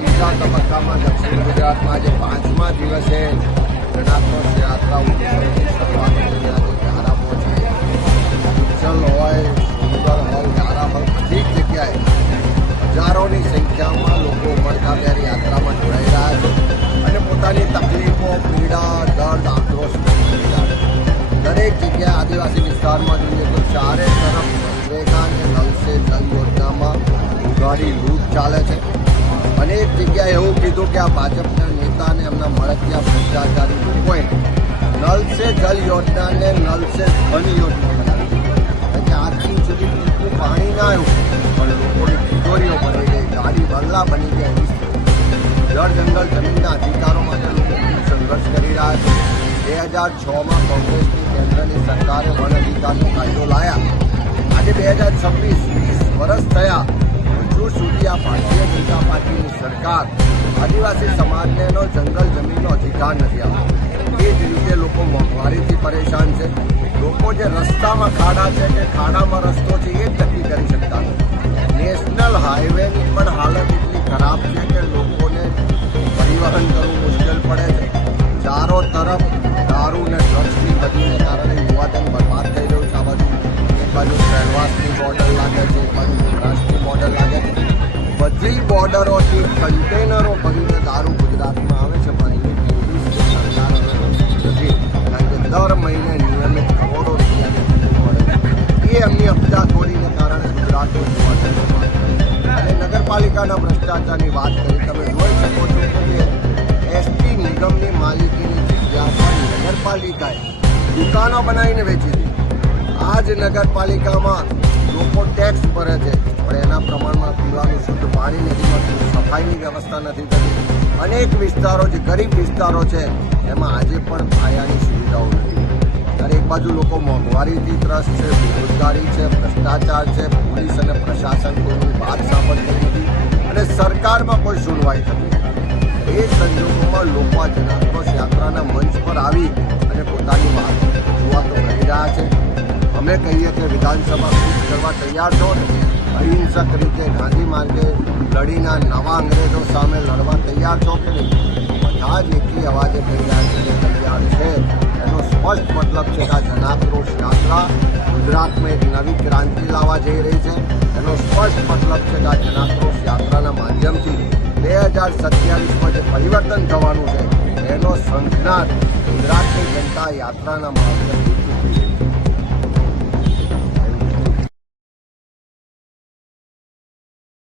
ત્રીજા તબક્કામાં દક્ષિણ ગુજરાતમાં આજે પાંચમા દિવસે ગણાત્મક યાત્રા ઉત્સવની શરૂઆત ઉચ્છલ હોય સુંદર હોય ધારા હોય, બધી જગ્યાએ હજારોની સંખ્યામાં લોકો ઉમળકાભેર યાત્રામાં જોડાઈ રહ્યા છે અને પોતાની તકલીફો, પીડા, દર્દ, આક્રોશ કરી દરેક જગ્યાએ આદિવાસી વિસ્તારમાં જોઈએ તો ચારે તરફ રેખા અને નલ સે જલ યોજનામાં ઉઘાડી લૂંટ ચાલે છે. અનેક જગ્યાએ એવું કીધું કે આ ભાજપના નેતા અને એમના મળતિયા ભ્રષ્ટાચારી લોકોએ નલ સે જલ યોજનાને નલ સે ધન યોજના બનાવી કારણ કે આજ સુધી કેટલું પાણી ના આવ્યું, પણ લોકોની તિજોરીઓ બની ગઈ, ગાડી બંગલા બની ગયા. જળ જંગલ જમીનના અધિકારો માટે લોકો સંઘર્ષ કરી રહ્યા છે. બે હજાર છમાં કોંગ્રેસની કેન્દ્રની સરકારે વન અધિકારનો કાયદો લાયા. આજે બે હજાર છવ્વીસ, વીસ વર્ષ થયા. હજુ સુધી આ ભારતીય જનતા પાર્ટીની સરકાર. આદિવાસી સમાજને જંગલ જમીનનો અધિકાર નથી આપતો. એ જ રીતે લોકો મોંઘવારીથી પરેશાન છે. લોકો જે રસ્તામાં ખાડા છે કે ખાડામાં રસ્તો છે, એ જ નક્કી કરી શકતા નથી. નેશનલ હાઈવેની પણ હાલત એટલી ખરાબ છે કે લોકોને પરિવહન કરવું મુશ્કેલ પડે છે. ચારો તરફ દારૂ અને ડ્રગ્સની ગતિને કારણે યુવાધન બરબાદ થઈ રહ્યું છે. આ બાજુ એક બાજુ સેલવાસની બોર્ડર બધી બોર્ડરોથી કન્ટેનરો ભરીને દારૂ ગુજરાતમાં આવે છે, પણ એની સરકાર નથી? કારણ કે દર મહિને નિયમિત કરોડો રૂપિયાની એ એમની ખોરીને કારણે છે. અને નગરપાલિકાના ભ્રષ્ટાચારની વાત કરી, તમે જોઈ શકો છો કે એસટી નિગમની માલિકીની જગ્યા નગરપાલિકાએ દુકાનો બનાવીને વેચી દીધી. આ જ નગરપાલિકામાં લોકો ટેક્સ ભરે છે. સફાઈની વ્યવસ્થા નથી થતી. અનેક વિસ્તારો જે ગરીબ વિસ્તારો છે, એમાં આજે પણ પાયાની સુવિધાઓ નથી. ત્યારે એક બાજુ લોકો મોંઘવારીથી ત્રસ્ત છે, બેરોજગારી છે, ભ્રષ્ટાચાર છે, પોલીસ અને પ્રશાસન કોઈની વાત સાંભળતી નથી અને સરકારમાં કોઈ સુનવાઈ થતી એ સંજોગોમાં લોકો આ જનાક્રોશ યાત્રાના મંચ પર આવી અને પોતાની વાત રજૂઆતો કરી રહ્યા છે. અમે કહીએ કે વિધાનસભા કરવા તૈયાર છો. ને અહિંસક રીતે ગાંધી માર્ગે લડીના નવા અંગ્રેજો સામે લડવા તૈયાર છો કે નહીં? બધા જ એકી અવાજે તૈયાર છે તૈયાર છે. એનો સ્પષ્ટ મતલબ છે કે આ જનાક્રોશ યાત્રા ગુજરાતમાં એક નવી ક્રાંતિ લાવવા જઈ રહી છે. એનો સ્પષ્ટ મતલબ છે કે આ જનાક્રોશ યાત્રાના માધ્યમથી બે હજાર સત્યાવીસમાં જે પરિવર્તન થવાનું છે, એનો સંજ્ઞાન ગુજરાતની જનતા યાત્રાના માધ્યમથી